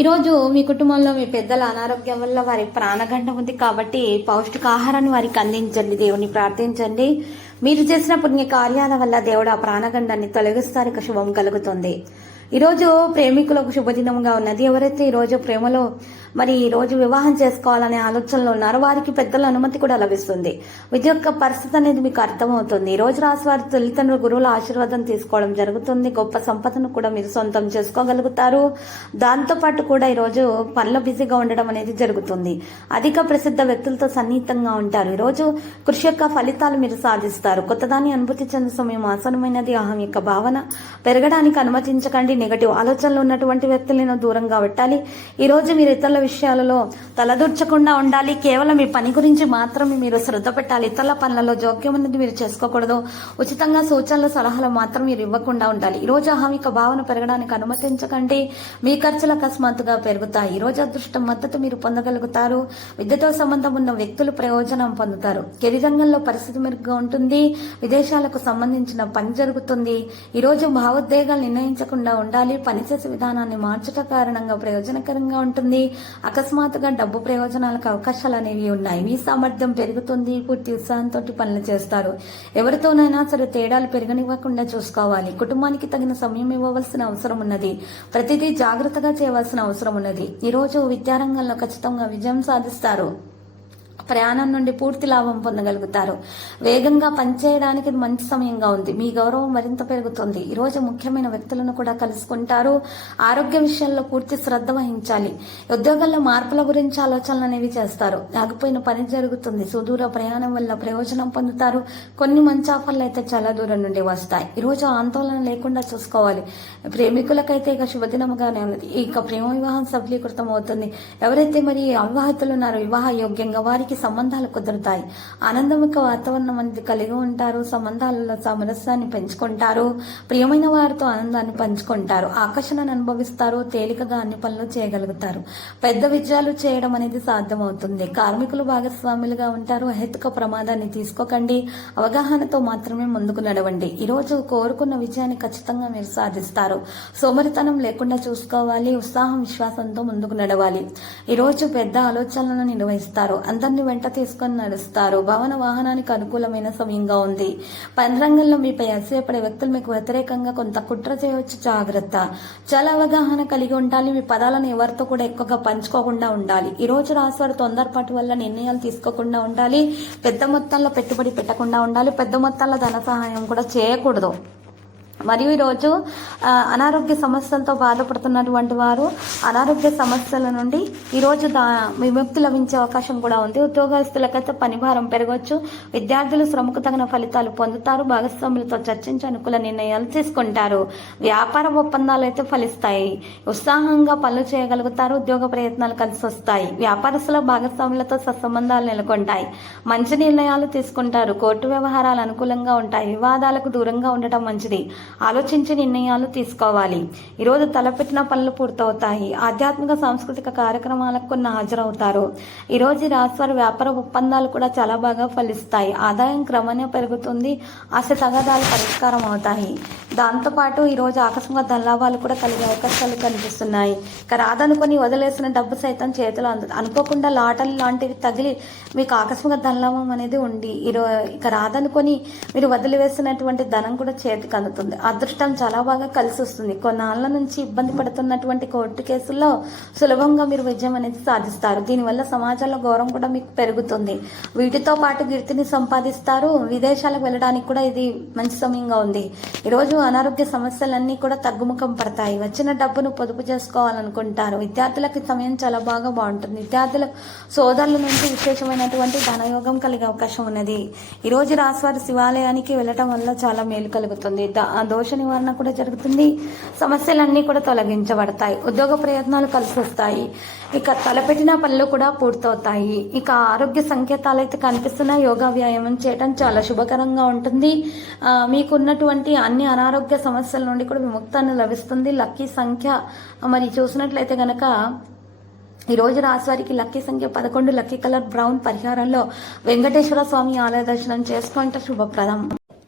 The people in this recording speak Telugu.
ఈరోజు మీ కుటుంబంలో మీ పెద్దల అనారోగ్యం వల్ల వారి ప్రాణగండం ఉంది కాబట్టి పౌష్టికాహారాన్ని వారికి అందించండి దేవుని ప్రార్థించండి. మీరు చేసిన పుణ్య కార్యాల వల్ల దేవుడు ఆ ప్రాణగండాన్ని తొలగిస్తారు శుభం కలుగుతుంది. ఈరోజు ప్రేమికులకు శుభదినంగా ఉన్నది ఎవరైతే ఈరోజు ప్రేమలో మరి ఈ రోజు వివాహం చేసుకోవాలనే ఆలోచనలో ఉన్నారు. వారికి పెద్దల అనుమతి కూడా లభిస్తుంది. విద్య యొక్క పరిస్థితి అనేది మీకు అర్థమవుతుంది. ఈ రోజు రాసి వారి తల్లిదండ్రుల గురువుల ఆశీర్వాదం తీసుకోవడం జరుగుతుంది. గొప్ప సంపదను కూడా మీరు సొంతం చేసుకోగలుగుతారు. దాంతోపాటు కూడా ఈరోజు పనిలో బిజీగా ఉండడం అనేది జరుగుతుంది. అధిక ప్రసిద్ధ వ్యక్తులతో సన్నిహితంగా ఉంటారు. ఈరోజు కృషి యొక్క ఫలితాలు మీరు సాధిస్తారు. కొత్తదాన్ని అనుభూతి చెందే సమయం ఆసనమైనది అహం యొక్క భావన పెరగడానికి అనుమతించకండి. నెగటివ్ ఆలోచనలు ఉన్నటువంటి వ్యక్తులను దూరంగా పెట్టాలి. ఈ రోజు మీరు ఇతరుల విషయాలలో తలదూర్చకుండా ఉండాలి. కేవలం మీ పని గురించి మాత్రమే మీరు శ్రద్ధ పెట్టాలి. ఇతరుల పనులలో జోక్యం అనేది మీరు చేసుకోకూడదు. ఉచితంగా సూచనలు సలహాలు మాత్రం మీరు ఇవ్వకుండా ఉండాలి. ఈ రోజు అహమిక భావన పెరగడానికి అనుమతించకండి. మీ ఖర్చులు అకస్మాత్తుగా పెరుగుతాయి. ఈ రోజు అదృష్టం మద్దతు మీరు పొందగలుగుతారు. విద్యతో సంబంధం ఉన్న వ్యక్తులు ప్రయోజనం పొందుతారు. కెరి రంగంలో పరిస్థితి మెరుగ్గా ఉంటుంది. విదేశాలకు సంబంధించిన పని జరుగుతుంది. ఈ రోజు భావోద్వేగాలు నిర్ణయించకుండా ఉండాలి. పనిచేసే విధానాన్ని మార్చట కారణంగా ప్రయోజనకరంగా ఉంటుంది. అకస్మాత్తుగా డబ్బు ప్రయోజనాలకు అవకాశాలు అనేవి ఉన్నాయి. మీ సామర్థ్యం పెరుగుతుంది పూర్తి ఉత్సాహంతో పనులు చేస్తారు. ఎవరితోనైనా సరే తేడాలు పెరగనివ్వకుండా చూసుకోవాలి. కుటుంబానికి తగిన సమయం ఇవ్వవలసిన అవసరం ఉన్నది. ప్రతిదీ జాగ్రత్తగా చేయవలసిన అవసరం ఉన్నది. ఈ రోజు విద్యారంగంలో ఖచ్చితంగా విజయం సాధిస్తారు. ప్రయాణం నుండి పూర్తి లాభం పొందగలుగుతారు. వేగంగా పనిచేయడానికి మంచి సమయంగా ఉంది. మీ గౌరవం మరింత పెరుగుతుంది. ఈ రోజు ముఖ్యమైన వ్యక్తులను కూడా కలుసుకుంటారు. ఆరోగ్య విషయంలో పూర్తి శ్రద్ధ వహించాలి. ఉద్యోగాల్లో మార్పుల గురించి ఆలోచనలు అనేవి చేస్తారు. ఆగిపోయిన పని జరుగుతుంది. సుదూర ప్రయాణం వల్ల ప్రయోజనం పొందుతారు. కొన్ని మంచి ఆఫర్లు అయితే చాలా దూరం నుండి వస్తాయి. ఈ రోజు ఆందోళన లేకుండా చూసుకోవాలి. ప్రేమికులకైతే ఇక శుభదినముగానే ఉన్నది. ఇక ప్రేమ వివాహం సఫలీకృతం అవుతుంది. ఎవరైతే మరి అవివాహితులు ఉన్నారో వివాహ యోగ్యంగా వారికి సంబంధాలు కుదురుతాయి. ఆనందముఖ వాతావరణం అనేది కలిగి ఉంటారు. సంబంధాలలో సామరస్యాన్ని పెంచుకుంటారు. ప్రియమైన వారితో ఆనందాన్ని పంచుకుంటారు. ఆకర్షణను అనుభవిస్తారు. తేలికగా అన్ని పనులు చేయగలుగుతారు. పెద్ద విజయాలు చేయడం అనేది సాధ్యమవుతుంది. కార్మికులు భాగస్వాములుగా ఉంటారు. అహేతుక ప్రమాదాన్ని తీసుకోకండి. అవగాహనతో మాత్రమే ముందుకు నడవండి. ఈ రోజు కోరుకున్న విజయాన్ని ఖచ్చితంగా మీరు సాధిస్తారు. సోమరితనం లేకుండా చూసుకోవాలి. ఉత్సాహం విశ్వాసంతో ముందుకు నడవాలి. ఈ రోజు పెద్ద ఆలోచనలను నిర్వహిస్తారు. అందరిని వెంట తీసుకొని నడుస్తారు. భవన వాహనానికి అనుకూలమైన సమయంగా ఉంది. పని రంగంలో మీపై అసూయపడే వ్యక్తులు మీకు వ్యతిరేకంగా కొంత కుట్ర చేయవచ్చు. జాగ్రత్త. చాలా అవగాహన కలిగి ఉండాలి. మీ పదాలను ఎవరితో కూడా ఎక్కువగా పంచుకోకుండా ఉండాలి. ఈ రోజు రాశివారు తొందరపాటు వల్ల నిర్ణయాలు తీసుకోకుండా ఉండాలి. పెద్ద మొత్తంలో పెట్టుబడి పెట్టకుండా ఉండాలి. పెద్ద మొత్తంలో ధన సహాయం కూడా చేయకూడదు. మరియు ఈరోజు అనారోగ్య సమస్యలతో బాధపడుతున్నటువంటి వారు అనారోగ్య సమస్యల నుండి ఈరోజు దా విముక్తి లభించే అవకాశం కూడా ఉంది. ఉద్యోగస్తులకైతే పనిభారం పెరగవచ్చు విద్యార్థులు శ్రమకు తగిన ఫలితాలు పొందుతారు. భాగస్వాములతో చర్చించి అనుకూల నిర్ణయాలు తీసుకుంటారు. వ్యాపార ఒప్పందాలు అయితే ఫలిస్తాయి. ఉత్సాహంగా పనులు చేయగలుగుతారు. ఉద్యోగ ప్రయత్నాలు కలిసి వస్తాయి. వ్యాపారస్తుల భాగస్వాములతో సత్సంబంధాలు నెలకొంటాయి. మంచి నిర్ణయాలు తీసుకుంటారు. కోర్టు వ్యవహారాలు అనుకూలంగా ఉంటాయి. వివాదాలకు దూరంగా ఉండటం మంచిది. ఆలోచించి నిర్ణయాలు తీసుకోవాలి. ఈరోజు తలపెట్టిన పనులు పూర్తవుతాయి. ఆధ్యాత్మిక సాంస్కృతిక కార్యక్రమాలకు కొన్ని హాజరవుతారు. ఈరోజు ఈ రాశివారి వ్యాపార ఒప్పందాలు కూడా చాలా బాగా ఫలిస్తాయి. ఆదాయం క్రమంగా పెరుగుతుంది. ఆశ తగాదాలు పరిష్కారం అవుతాయి. దాంతోపాటు ఈరోజు ఆకస్మిక ధనలాభాలు కూడా కలిగే అవకాశాలు కనిపిస్తున్నాయి. రాదనుకొని వదిలేసిన డబ్బు సైతం చేతిలో అందు అనుకోకుండా లాటలు లాంటివి తగిలి మీకు ఆకస్మిక ధనలాభం అనేది ఉంది ఈరో ఇక రాదనుకొని మీరు వదిలివేసినటువంటి ధనం కూడా చేతికి అందుతుంది. అదృష్టం చాలా బాగా కలిసి వస్తుంది. కొన్నాళ్ళ నుంచి ఇబ్బంది పడుతున్నటువంటి కోర్టు కేసుల్లో సులభంగా మీరు విజయం అనేది సాధిస్తారు. దీనివల్ల సమాజంలో గౌరవం కూడా మీకు పెరుగుతుంది. వీటితో పాటు కీర్తిని సంపాదిస్తారు. విదేశాలకు వెళ్ళడానికి కూడా ఇది మంచి సమయంగా ఉంది. ఈరోజు అనారోగ్య సమస్యలన్నీ కూడా తగ్గుముఖం పడతాయి. వచ్చిన డబ్బును పొదుపు చేసుకోవాలనుకుంటారు. విద్యార్థులకు సమయం చాలా బాగా బాగుంటుంది. విద్యార్థుల సోదరుల నుంచి విశేషమైనటువంటి ధనయోగం కలిగే అవకాశం ఉన్నది. ఈరోజు రాశివారి శివాలయానికి వెళ్ళటం వల్ల చాలా మేలు కలుగుతుంది. దోష నివారణ కూడా జరుగుతుంది. సమస్యలన్నీ కూడా తొలగించబడతాయి. ఉద్యోగ ప్రయత్నాలు కలిసి వస్తాయి ఇక తలపెట్టిన పనులు కూడా పూర్తవుతాయి. ఇక ఆరోగ్య సంకేతాలు అయితే కనిపిస్తున్నాయి. యోగా వ్యాయామం చేయడం చాలా శుభకరంగా ఉంటుంది. మీకున్నటువంటి అన్ని అనారోగ్య సమస్యల నుండి కూడా విముక్తాన్ని లభిస్తుంది. లక్కీ సంఖ్య మరి చూసినట్లయితే గనక ఈ రోజు రాశి వారికి లక్కీ సంఖ్య పదకొండు లక్కీ కలర్ బ్రౌన్ పరిహారంలో వెంకటేశ్వర స్వామి ఆలయ దర్శనం చేసుకుంటే శుభప్రదం.